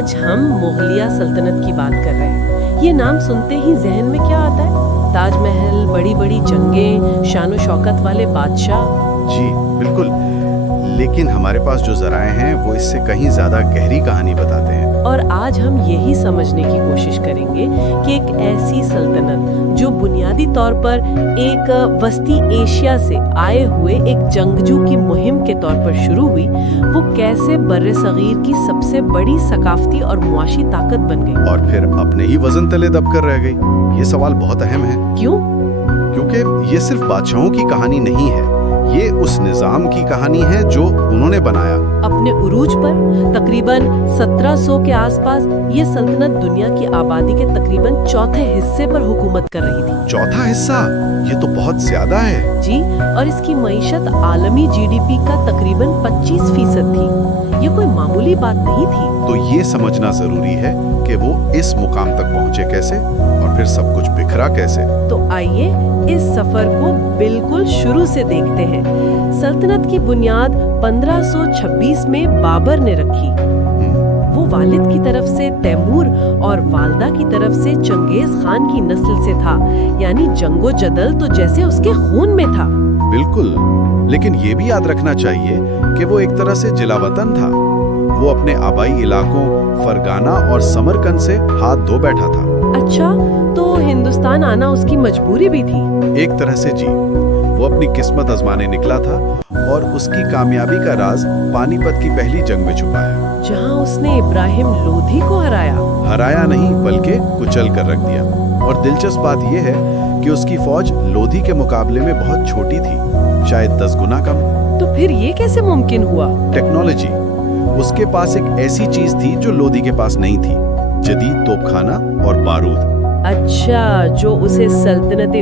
آج ہم مغلیہ سلطنت کی بات کر رہے ہیں۔ یہ نام سنتے ہی ذہن میں کیا آتا ہے؟ تاج محل، بڑی بڑی جنگیں، شان و شوکت والے بادشاہ۔ جی بالکل، لیکن ہمارے پاس جو ذرائع ہیں وہ اس سے کہیں زیادہ گہری کہانی بتاتے ہیں۔ اور آج ہم یہی سمجھنے کی کوشش کریں گے کہ ایک ایسی سلطنت جو بنیادی طور پر ایک وسطی ایشیا سے آئے ہوئے ایک جنگجو کی مہم کے طور پر شروع ہوئی، وہ کیسے بر صغیر کی سب سے بڑی ثقافتی اور معاشی طاقت بن گئی، اور پھر اپنے ہی وزن تلے دب کر رہ گئی۔ یہ سوال بہت اہم ہے۔ کیوں؟ کیونکہ یہ صرف بادشاہوں کی کہانی نہیں ہے، یہ اس نظام کی کہانی ہے جو انہوں نے بنایا۔ اپنے عروج پر تقریباً 1700 کے آس پاس یہ سلطنت دنیا کی آبادی کے تقریباً چوتھے حصے پر حکومت کر رہی تھی۔ چوتھا حصہ؟ یہ تو بہت زیادہ ہے۔ جی، اور اس کی معیشت عالمی جی ڈی پی کا تقریباً 25% تھی۔ یہ کوئی معمولی بات نہیں تھی۔ تو یہ سمجھنا ضروری ہے کہ وہ اس مقام تک پہنچے کیسے، اور پھر سب کچھ بکھرا کیسے۔ تو آئیے اس سفر کو بالکل شروع سے دیکھتے ہیں۔ سلطنت کی بنیاد 1526 میں بابر نے رکھی۔ وہ والد کی طرف سے تیمور اور والدہ کی طرف سے چنگیز خان کی نسل سے تھا، یعنی جنگ و جدل تو جیسے اس کے خون میں تھا۔ بالکل، لیکن یہ بھی یاد رکھنا چاہیے کہ وہ ایک طرح سے جلا وطن تھا۔ وہ اپنے آبائی علاقوں فرگانہ اور سمرقند سے ہاتھ دھو بیٹھا تھا۔ اچھا، تو ہندوستان آنا اس کی مجبوری بھی تھی؟ ایک طرح سے جی، وہ اپنی قسمت آزمانے نکلا تھا، اور اس کی کامیابی کا راز پانی پت کی پہلی جنگ میں چھپا ہے، جہاں اس نے ابراہیم لودھی کو ہرایا نہیں بلکہ کچل کر رکھ دیا۔ اور دلچسپ بات یہ ہے کہ اس کی فوج لودھی کے مقابلے میں بہت چھوٹی تھی، شاید 10 گنا کم۔ تو پھر یہ کیسے ممکن ہوا؟ ٹیکنالوجی۔ اس کے پاس ایک ایسی چیز تھی جو لودھی کے پاس نہیں تھی، جدید توپ خانہ اور بارود۔ اچھا، جو اسے سلطنت